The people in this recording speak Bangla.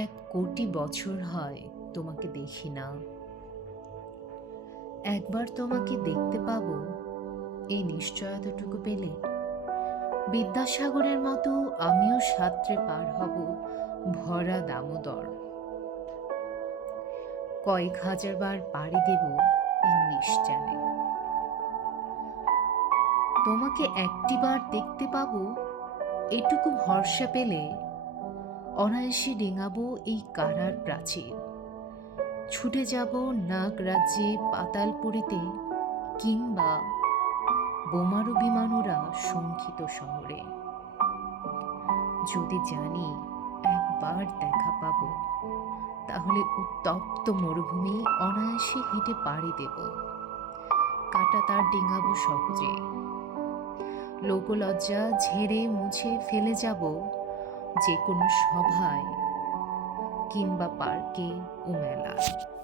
1,000,000,000 বছর হয় তোমাকে দেখি না। একবার তোমাকে দেখতে পাবো, এই নিশ্চয়তাটুকু পেলে বিদ্যাসাগরের মতো আমিও সাঁতরে পার হব ভরা দামোদর। কয়েক হাজার বার পাড়ি দেব ইংলিশ চ্যানেল। তোমাকে একটিবার দেখতে পাবো, এটুকু ভরসা পেলে অনায়াসে ডিঙাবো এই কারার প্রাচীর। ছুটে যাব নাগ রাজ্যে পাতালপুরীতে, কিংবা বোমারু বিমানুরা শঙ্কিত শহরে। যদি জানি একবার দেখা পাবো, তাহলে উত্তপ্ত মরুভূমি অনায়াসে হেঁটে পাড়ি দেব। কাটা তার ডিঙাবো সহজে। লোকলজ্জা ঝেড়ে মুছে ফেলে যাব যে কোনো সভায় কিংবা পার্কে ও মেলায়।